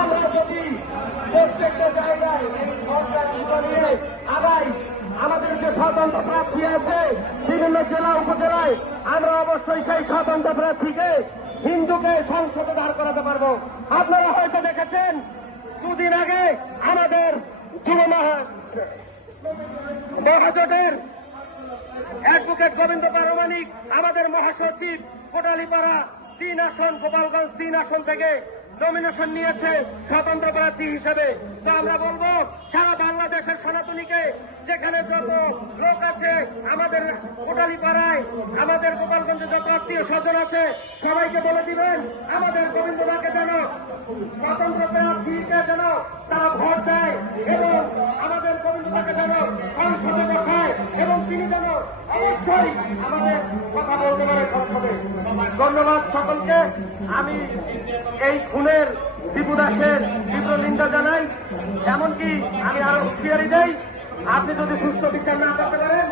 আমরা যদি প্রত্যেকটা জায়গায় নিয়ে আগাই, আমাদের যে স্বতন্ত্র প্রার্থী আছে বিভিন্ন জেলা উপজেলায়, আমরা অবশ্যই সেই স্বতন্ত্র প্রার্থীকে হিন্দুকে সংসদে দাঁড় করাতে পারবো। আপনারা হয়তো দেখেছেন দুদিন আগে আমাদের যুব মহাজোটের অ্যাডভোকেট গোবিন্দ পারমাণিক আমাদের মহাসচিব কোটালীপাড়া 3 আসন, গোপালগঞ্জ 3 আসন থেকে নমিনেশন নিয়েছে স্বতন্ত্র প্রার্থী হিসেবে। তো আমরা বলবো সারা বাংলাদেশের সনাতনীকে, যেখানে যত লোক আছে আমাদের কোটালীপাড়ায়, আমাদের গোপালগঞ্জে যত আত্মীয় স্বজন আছে, সবাইকে বলে দিবেন আমাদের গোবিন্দদাকে যেন স্বতন্ত্র প্রার্থীকে যেন তারা ভোট দেয় এবং আমাদের গোবিন্দদাকে যেন সংসদে বসায় এবং তিনি যেন অবশ্যই আমাদের কথা বলতে পারে সংসদে। ধন্যবাদ সকলকে। আমি এই খুনের দীপু দাসের তীব্র নিন্দা জানাই। এমনকি আমি আরো হুঁশিয়ারি দেই, আপনি যদি সুষ্ঠু বিচার না করতে পারেন